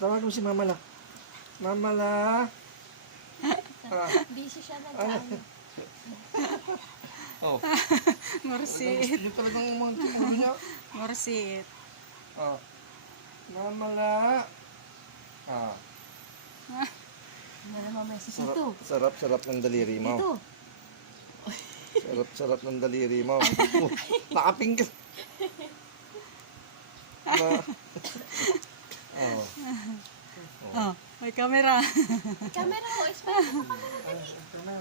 Tawag mo si Mama La. Mama La. Busy siya nag-ano. Oh. Mursit. Gusto talagang mga ulo niya. Mursit. Mama La. Ano naman may Sarap, ito? sarap ng daliri mo. Ito. Sarap ng daliri mo. Nakapinggan. Oh, may camera. Camera mo, explain mo sa camera.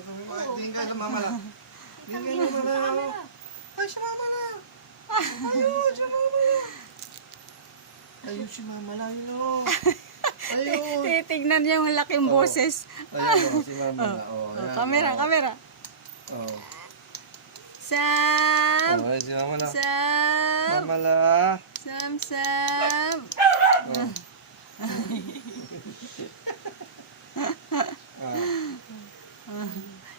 Tingin ka na Mama La. Tingin ka na Mama La. Ay, si Mama La. Ayun, si Mama La. Ayun, si Mama La. Ayun. Ayun. Titignan niya yung laking boses. Ayun, si Mama La. Oh, Ayan, camera, camera. Sam! Ay, si Mama La. Sam! Mama La. Sam, Sam!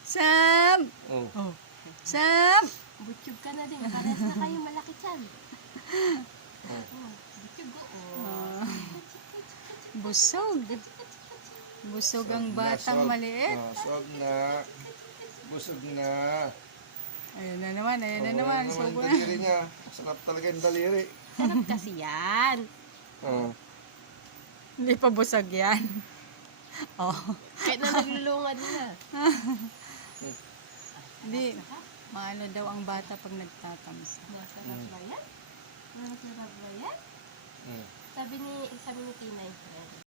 Sam! Oh. Sam! Butchog ka na din. Pares na kayo malaki chan. Butchog Busog. Busog ang batang maliit. Busog na. Busog na. Ayun na naman, ayun na naman. Yung Subo na. daliri niya. Sarap talaga yung daliri. Sarap kasi yan. Hindi pa busog yan. Oh. Kahit na naglulungan na. Hindi. Maano daw ang bata pag nagtatamsa. Masarap ba yan? Masarap ba yan? Sabi ni Tinay.